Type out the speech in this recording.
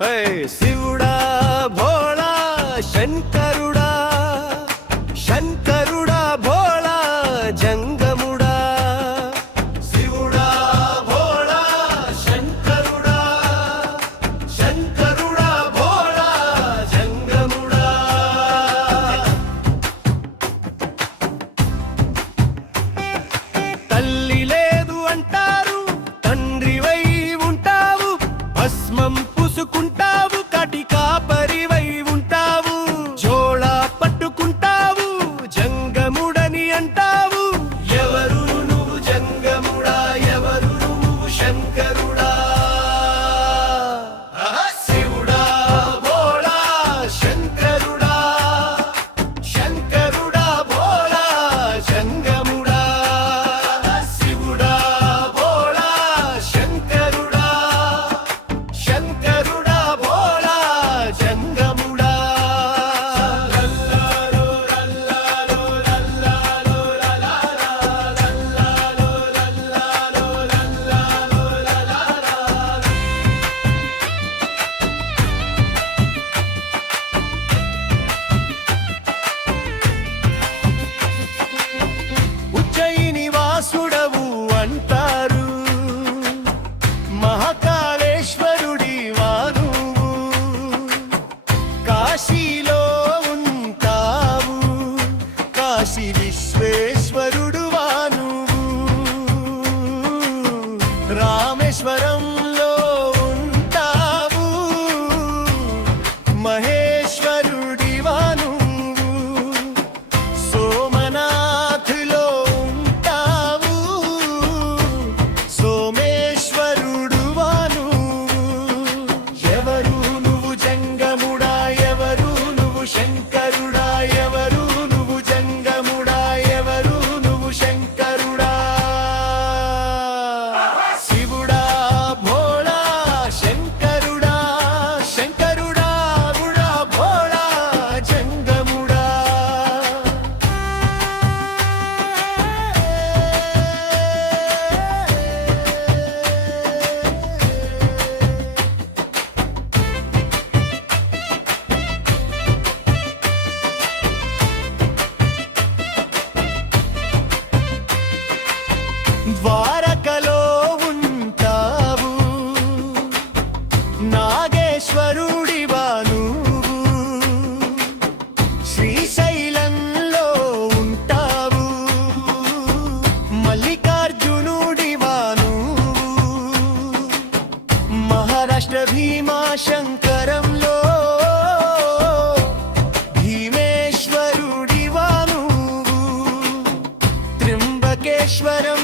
శివుడా భోళా శంకరుడా, శంకరుడా భోళా జంగముడా. శివుడా భోళా శంకరుడా, శంకరుడా భోళా జంగముడా. తల్లి లేదు అంటారు, తండ్రివై ఉంటావు, భస్మం పూసుకుంటావు, కటికా పరివై ఉంటావు, జోళా పట్టుకుంటావు, జంగముడని అంటావు. ఎవరు నువ్వు జంగముడా, ఎవరు నువ్వు శంకరుడా? శివుడా భోళా శంకరుడా, శంకరుడా భోళా జంగముడా. శివుడా భోళా శంకరుడా, శంకరుడా భోళా జంగముడా. రల్లాలో రల్లాలో రల్లాలో రల్లాలో రల్లాలో రల్లాలో రల్లాలో. ఉజ్జయిని వాసుడవు అంటారు, మహాకాళేశ్వరుడి వారు, కాశీలో ఉంటావు, కాశీ విశ్వేశ్వరుడు వాను, రామేశ్వరంలో ఉంటావు, మహేశ్వరుడి వాను, సోమనాథులో ఉంటావు, సోమేశ్వరుడు వాను. ఎవరు నువ్వు జంగముడా, ఎవరు నువ్వు శంకరుడా, ఎవరు నువ్వు జంగముడా, ఎవరు నువ్వు శంకరుడా? శివుడా భోళా శంకరుడా, శంకరుడా భోళా జంగముడా. ద్వారకలో ఉంటావు, నాగేశ్వరుడివా నువ్వు, శ్రీశైలంలో ఉంటావు, మల్లికార్జునుడివా నువ్వు, మహారాష్ట్ర భీమాశంకరంలో భీమేశ్వరుడివా నువ్వు, త్ర్యంబకేశ్వరం